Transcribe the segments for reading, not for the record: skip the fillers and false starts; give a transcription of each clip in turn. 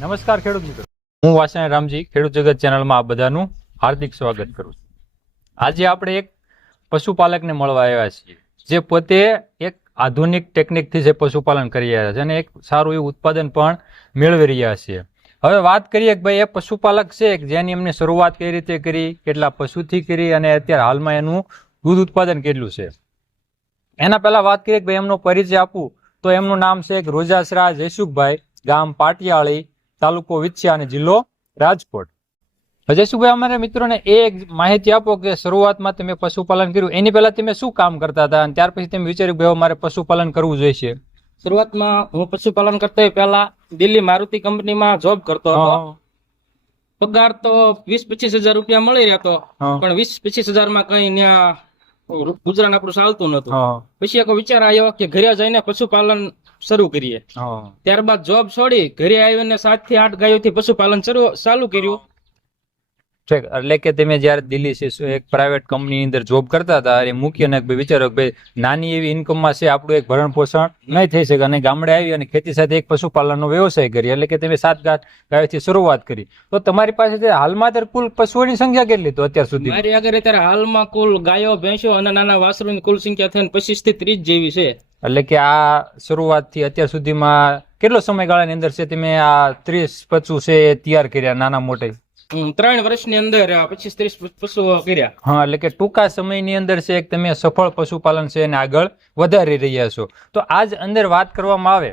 નમસ્કાર ખેડૂત મિત્રો, હું વાસણ રામજી ખેડૂત જગત ચેનલમાં આપ બધાનું હાર્દિક સ્વાગત કરું છું. આજે આપણે એક પશુપાલકને મળવા આવ્યા છીએ જે પોતે એક આધુનિક ટેકનિકથી જે પશુપાલન કરી રહ્યા છે અને એક સારું એવું ઉત્પાદન પણ મેળવી રહ્યા છે. હવે વાત કરીએ કે ભાઈ એ પશુપાલક છે જેની એમને શરૂઆત કઈ રીતે કરી, કેટલા પશુથી કરી અને અત્યારે હાલમાં એનું દૂધ ઉત્પાદન કેટલું છે. એના પહેલા વાત કરીએ કે ભાઈ એમનો પરિચય આપું તો એમનું નામ છે રોજાસરા જયસુખભાઈ, ગામ પાટિયાળી, તાલુકો વિછિયા અને જિલ્લો રાજકોટ. જયસુખભાઈ, અમારા મિત્રોને એ માહિતી આપો કે શરૂઆતમાં તમે પશુપાલન કર્યું એની પહેલા તમે શું કામ કરતા હતા અને ત્યાર પછી તમે વિચાર્યું કે મારે પશુપાલન કરવું જોઈએ? શરૂઆતમાં હું પશુપાલન કરતા પહેલા દિલ્હી મારુતિ કંપનીમાં જોબ કરતો હતો. પગાર તો 20-25 હજાર રૂપિયા મળી રહેતો, પણ 20-25 હજારમાં કઈ ગુજરાન આપણું ચાલતું નતું. પછી એક વિચાર આવ્યો કે ઘરે જઈને પશુપાલન શરૂ કરીએ. ત્યારબાદ જોબ છોડી ઘરે આવીને 7 થી 8 ગાયોથી પશુપાલન ચાલુ કર્યું. એટલે કે તમે જયારે દિલ્હી એક પ્રાઇવેટ કંપની અંદર જોબ કરતા હતા એ મૂકી અને વિચારો કે ભાઈ નાની એવી ઇન્કમમાં છે આપણું એક ભરણ પોષણ નહીં થઈ શકે અને ગામડે આવી અને ખેતી સાથે એક પશુપાલનનો વ્યવસાય કરી, એટલે કે તમે 7 ગાયોથી શરૂઆત કરી. તો તમારી પાસે હાલમાં અત્યારે કુલ પશુઓની સંખ્યા કેટલી તો અત્યાર સુધી? મારી આગળ અત્યારે હાલમાં કુલ ગાયો, ભેંસો અને નાના વાસરુની કુલ સંખ્યા થઈને 25 થી 30 જેવી છે. એટલે કે આ શરૂઆતથી અત્યાર સુધીમાં કેટલો સમયગાળાની અંદર છે તમે આ 30 પશુ છે એ તૈયાર કર્યા નાના મોટા? 3 વર્ષની અંદર 25-30 પશુઓ કર્યા. હા, એટલે કે ટૂંકા સમયની અંદર છે એક તમે સફળ પશુપાલન છે એને આગળ વધારી રહ્યા છો. તો આજ અંદર વાત કરવામાં આવે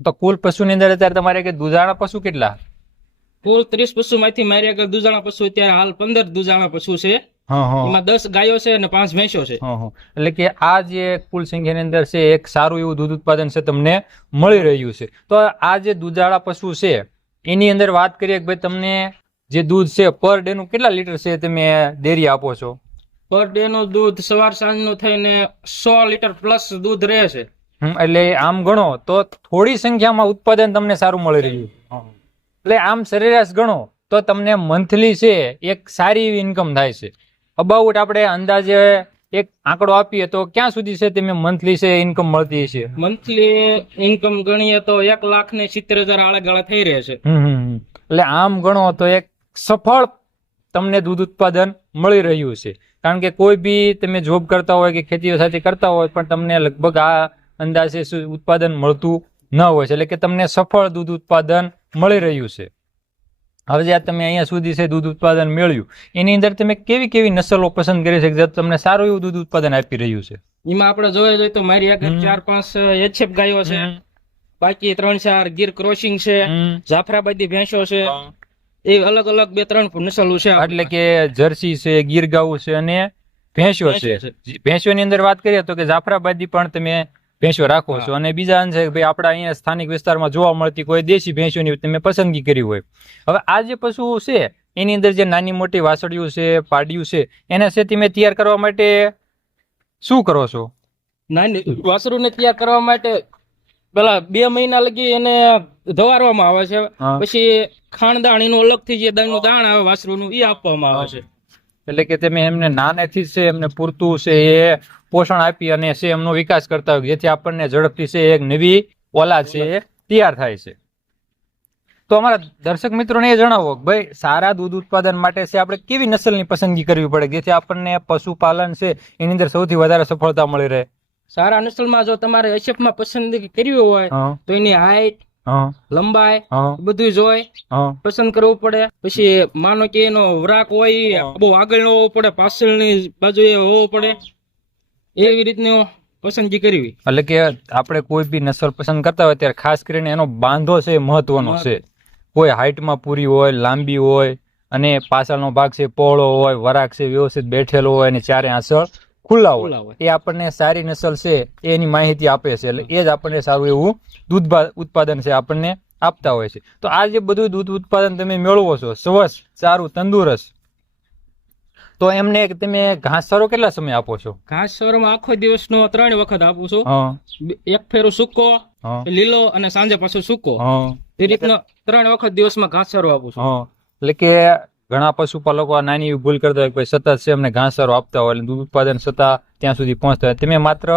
તો કુલ પશુની અંદર અત્યારે તમારે કે દૂધાળા પશુ કેટલા? કુલ 30 પશુ માંથી મારી આગળ દૂધાળા પશુ અત્યારે હાલ 15 દૂધાળા પશુ છે. એમાં 10 ગાયો છે અને 5 ભેંસો છે. એટલે કે આ જે કુલ સંખ્યાની અંદર છે એક સારું એવું દૂધ ઉત્પાદન છે તમને મળી રહ્યું છે. તો આ જે દૂધાળા પશુ છે એની અંદર વાત કરીએ કે ભાઈ તમને જે દૂધ છે પર ડે નું કેટલા લીટર છે તમે ડેરી આપો છો? પર ડે નું દૂધ સવાર સાંજ નું થઈને 100 લીટર પ્લસ દૂધ રહે છે. એટલે આમ ગણો તો થોડી સંખ્યામાં ઉત્પાદન તમને સારું મળી રહ્યું. એટલે આમ સરેરાશ ગણો તો તમને મંથલી છે એક સારી એવી ઇન્કમ થાય છે. અબાઉટ આપણે અંદાજે એક આંકડો આપીએ તો ક્યાં સુધી છે તમે મંથલી છે ઇન્કમ મળતી છે? મંથલી ઇન્કમ ગણીએ તો 1,70,000 આળેગાળે થઈ રહે છે. એટલે આમ ગણો તો એક સફળ તમને દૂધ ઉત્પાદન મળી રહ્યું છે. કારણ કે કોઈ બી તમે જોબ કરતા હોય કે ખેતીઓ સાથે કરતા હોય પણ તમને લગભગ આ અંદાજે ઉત્પાદન મળતું ન હોય છે. એટલે કે તમને સફળ દૂધ ઉત્પાદન મળી રહ્યું છે. હવે જ્યાં તમે અહીંયા સુધી છે દૂધ ઉત્પાદન મેળવ્યું એની અંદર તમે કેવી કેવી નસલો પસંદ કરી છે જે તમને સારું એવું દૂધ ઉત્પાદન આપી રહ્યું છે? એમાં આપણે જોવા જઈએ તો મારી આગળ 4-5 એચએફ ગાયો છે, બાકી 3-4 ગીર ક્રોસિંગ છે, જાફરાબાદી ભેંસો છે, એ અલગ અલગ 2-3 નસલો છે. એટલે કે જર્સી છે, ગીર ગાઉ છે અને ભેંસો છે. ભેંસોની અંદર વાત કરીએ તો કે જાફરાબાદી પણ તમે ભેંસો રાખો છો અને બીજા અંશે ભાઈ આપણા અહીંયા સ્થાનિક વિસ્તારમાં જોવા મળતી કોઈ દેશી ભેંસોની તમે પસંદગી કરી હોય. હવે આ જે પશુ છે એની અંદર જે નાની મોટી વાસળીઓ છે, પાડિયું છે એને છે તમે તૈયાર કરવા માટે શું કરો છો? નાની વાસરુને તૈયાર કરવા માટે પેલા 2 મહિના લગી એને ધવારવામાં આવે છે. પછી ખાણદાણ એનું અલગથી જે દાણનું દાણ આવે વાસરુનું એ આપવામાં આવે છે. એટલે કે તમે એમને નાનેથી છે એમને પૂરતું છે એ પોષણ આપી અને છે એમનો વિકાસ કરતા હોય જેથી આપણને ઝડપથી છે એક નવી ઓલાદ છે એ તૈયાર થાય છે. તો અમારા દર્શક મિત્રોને એ જણાવો કે ભાઈ સારા દૂધ ઉત્પાદન માટે છે આપણે કેવી નસલની પસંદગી કરવી પડે જેથી આપણને પશુપાલન છે એની અંદર સૌથી વધારે સફળતા મળી રહે? સારા નસલમાં જો તમારે એશએફમાં પસંદગી કરવી હોય તો એની હાઈટ, લંબાઈ બધું જોઈ પસંદ કરવું પડે. પછી માનો કે એનો વરાક હોય બહુ આગળ નો હોવો પડે, પાછળની બાજુએ હોવો પડે, એવી રીતની પસંદગી કરવી. એટલે કે આપણે કોઈ બી નસલ પસંદ કરતા હોય ત્યારે ખાસ કરીને એનો બાંધો છે મહત્વનો છે. કોઈ હાઈટમાં પૂરી હોય, લાંબી હોય અને પાછળનો ભાગ છે પહોળો હોય, વરાક છે વ્યવસ્થિત બેઠેલો હોય અને ચારે આંસળ ખુલ્લા હોય, એ આપણને સારી નસલ છે એની માહિતી આપે છે. એટલે એ જ આપણને સારું એવું દૂધ ઉત્પાદન છે આપણને આપતા હોય છે. તો આ જે બધું દૂધ ઉત્પાદન તમે મેળવો છો સ્વસ્થ, સારું, તંદુરસ્ત, તો એમને તમે ઘાસચારો કેટલા સમય આપો છો? ઘાસચારોમાં આખો દિવસનો 3 વખત આપું છું. એક ફેરો સૂકો, લીલો અને સાંજે પાછો સૂકો, એ રીતના 3 વખત દિવસમાં ઘાસચારો આપું છું. એટલે કે ઘણા પશુપાલકો નાની એવી ભૂલ કરતા હોય સતત છે એમને ઘાસચારો આપતા હોય એટલે દૂધ ઉત્પાદન છતાં ત્યાં સુધી પહોંચતા હોય. તમે માત્ર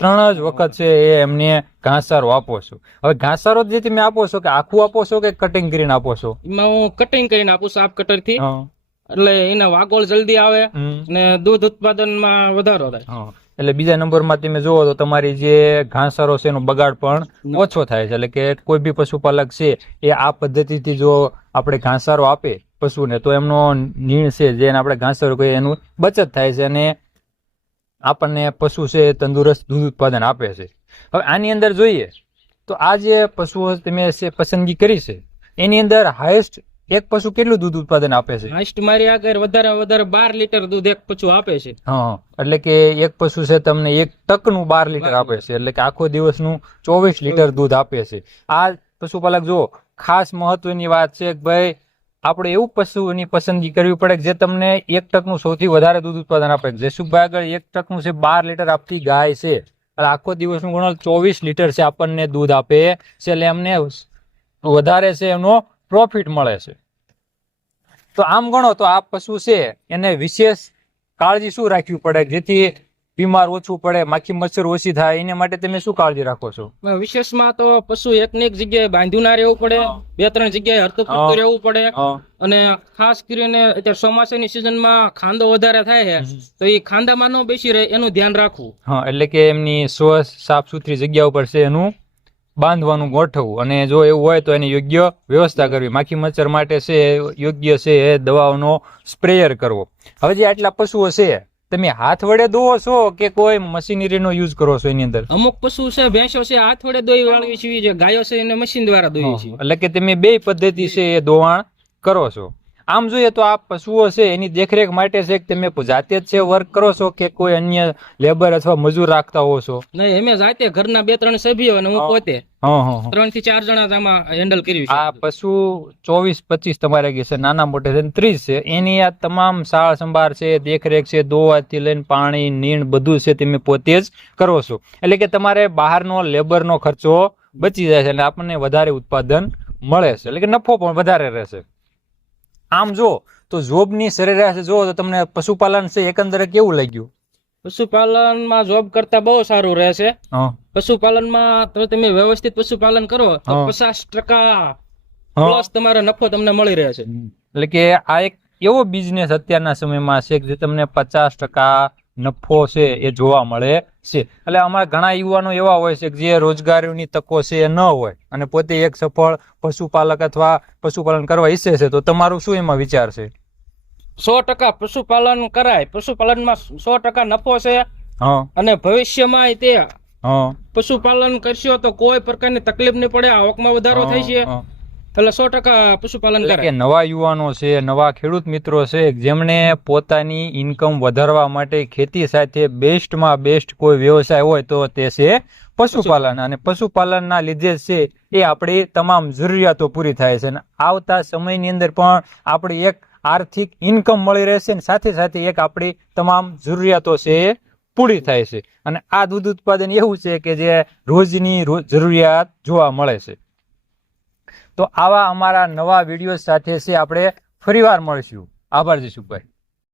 3 જ વખત છે એ એમને ઘાસચારો આપો છો. હવે ઘાસચારો જે તમે આપો છો કે આખું આપો છો કે કટિંગ કરીને આપો છો? એમાં હું કટિંગ કરીને આપું સાફ કટર થી, હા. એટલે એના વાગોળ જલ્દી આવે હમ. અને દૂધ ઉત્પાદનમાં વધારો થાય. હા. એટલે બીજા નંબરમાં તમે જુઓ તો તમારી જે ઘાસચારો છે એનો બગાડ પણ ઓછો થાય છે. એટલે કે કોઈ બી પશુપાલક છે એ આ પદ્ધતિથી જો આપણે ઘાસચારો આપે પશુને તો એમનો નીણ છે જેને આપણે ઘાસચારો કહીએ એનું બચત થાય છે અને આપણને પશુ છે એ તંદુરસ્ત દૂધ ઉત્પાદન આપે છે. હવે આની અંદર જોઈએ તો આ જે પશુઓ તમે પસંદગી કરી છે એની અંદર હાઈએસ્ટ એક પશુ કેટલું દૂધ ઉત્પાદન આપે છે? હાઈસ્ટ મારી આગળ વધારે 12 લીટર દૂધ એક પશુ આપે છે. હા, એટલે કે એક પશુ છે તમને 1 ટકનું 12 લીટર આપે છે. એટલે કે આખો દિવસનું 24 લીટર દૂધ આપે છે. આ પશુપાલક જો ખાસ મહત્વની વાત છે કે ભાઈ આપણે એવું પશુની પસંદગી કરવી પડે કે જે તમને 1 ટકનું સૌથી વધારે દૂધ ઉત્પાદન આપે. જયસુખભાઈ આગળ 1 ટકનું છે 12 લીટર આપતી ગાય છે, એટલે આખો દિવસનું ગણો 24 લીટર છે આપણને દૂધ આપે છે. એટલે એમને વધારે છે એનો પ્રોફિટ મળે છે. તો આમ ગણો તો આ પશુ છે એને વિશેષ કાળજી શું રાખવી પડે જેથી બીમાર ઓછું પડે, માખી મચ્છર ઓછી થાય, એને માટે તમે શું કાળજી રાખો છો? વિશેષમાં તો પશુ એક ને એક જગ્યાએ બાંધ્યું ના રહેવું પડે, 2-3 જગ્યાએ હરતું ફરતું રહેવું પડે. અને ખાસ કરીને અત્યારે ચોમાસાની સિઝનમાં ખાંડો વધારે થાય છે તો એ ખાંડામાં ન બેસી રહે એનું ધ્યાન રાખવું. હા, એટલે કે એમની સાફ સુથરી જગ્યા ઉપર છે એનું બાંધવાનું ગોઠવવું, અને જો એવું હોય તો એની યોગ્ય વ્યવસ્થા કરવી. માખી મચ્છર માટે છે યોગ્ય છે એ દવાઓનો સ્પ્રેયર કરવો. હવે જે આટલા પશુઓ છે તમે હાથ વડે દોવો છો કે કોઈ મશીનરીનો યુઝ કરો છો એની અંદર? અમુક પશુ છે ભેંસો છે હાથ વડે દોઈ વાળવી છે, જે ગાયો છે એને મશીન દ્વારા દોઈએ છીએ. એટલે કે તમે બે પદ્ધતિ છે એ દોવાણ કરો છો. આમ જોઈએ તો આ પશુઓ છે એની દેખરેખ માટે છે કે તમે જાતે જ છે વર્ક કરો છો કે કોઈ અન્ય લેબર અથવા મજૂર રાખતા હો છો? નહીં, અમે જાતે ઘરના 2-3 સભ્યો અને હું પોતે 3 થી 4 જણા આમાં હેન્ડલ કર્યું છે. આ પશુ 24-25 તમારે છે, નાના મોટે 30 છે. એની આ તમામ સાળ સંભાળ છે, દેખરેખ છે, દોવાથી લઈને પાણી નીણ બધું છે તમે પોતે જ કરો છો. એટલે કે તમારે બહારનો લેબરનો ખર્ચો બચી જાય છે અને આપણને વધારે ઉત્પાદન મળે છે, એટલે કે નફો પણ વધારે રહેશે. આમ જો તો જોબની સરેરાશ જો તો તમને પશુપાલન છે એકંદરે કેવું લાગ્યું? પશુપાલનમાં જોબ કરતા બહુ સારું રહેશે. પશુપાલનમાં તો તમે વ્યવસ્થિત પશુપાલન કરો તો 50% પ્લસ તમારો નફો તમને મળી રહે છે. એટલે કે આ એક એવો બિઝનેસ અત્યારના સમયમાં છે કે જે તમને 50% નફો છે એ જોવા મળે છે. એટલે અમારા ઘણા યુવાનો એવા હોય છે કે જે રોજગારીની તકો છે એ ન હોય અને પોતે એક સફળ પશુપાલક અથવા પશુપાલન કરવા ઈચ્છે છે, તો તમારું શું એમાં વિચાર છે? 100% પશુપાલન કરાય. પશુપાલનમાં 100% નફો છે અને ભવિષ્યમાં તે પશુપાલન કરશો તો કોઈ પ્રકારની તકલીફ નહીં પડે, આવકમાં વધારો થાય છે. એટલે 100% પશુપાલન કરાય. કે નવા યુવાનો છે, નવા ખેડૂત મિત્રો છે જેમણે પોતાની ઇન્કમ વધારવા માટે ખેતી સાથે બેસ્ટમાં બેસ્ટ કોઈ વ્યવસાય હોય તો તે છે પશુપાલન. અને પશુપાલનના લીધે છે એ આપણી તમામ જરૂરિયાતો પૂરી થાય છે અને આવતા સમયની અંદર પણ આપણી એક આર્થિક ઇન્કમ મળી રહેશે અને સાથે સાથે એક આપણી તમામ જરૂરિયાતો છે એ પૂરી થાય છે. અને આ દૂધ ઉત્પાદન એવું છે કે જે રોજની જરૂરિયાત જોવા મળે છે. તો આવા અમારા નવા વિડીયો સાથે છે આપણે ફરીવાર મળીશું. આભાર જયસુખભાઈ.